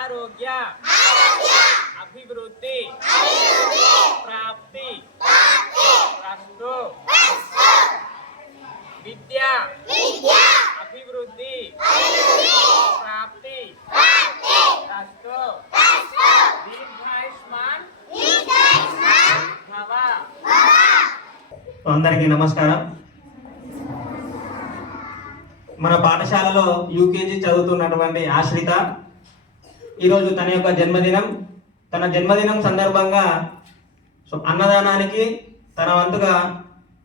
ఆరోగ్య అభివృద్ధి ప్రాప్తి రస్తు విద్య అభివృద్ధి ప్రాప్తి రస్తు దీర్ఘాయుష్మాన్ భవ. అందరికీ నమస్కారం. మన పాఠశాలలో యూకేజీ చదువుతున్నటువంటి ఆశ్రిత ఈరోజు తన యొక్క జన్మదినం. తన జన్మదినం సందర్భంగా అన్నదానానికి తన వంతుగా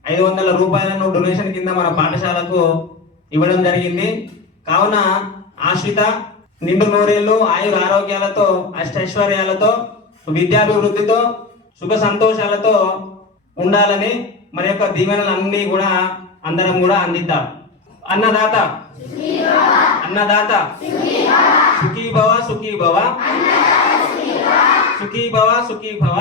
500 రూపాయలను డొనేషన్ కింద మన పాఠశాలకు ఇవ్వడం జరిగింది. కావున ఆశ్రిత నిండు నూరేళ్లు ఆయుర ఆరోగ్యాలతో అష్టైశ్వర్యాలతో విద్యాభివృద్ధితో సుఖ సంతోషాలతో ఉండాలని మన యొక్క దీవెనలన్నీ కూడా అందరం కూడా అందిద్దాం. అన్నదాత అన్నదాత సుఖీ భవ సుఖీ భవ సుఖీ భవ సుఖీ భవ.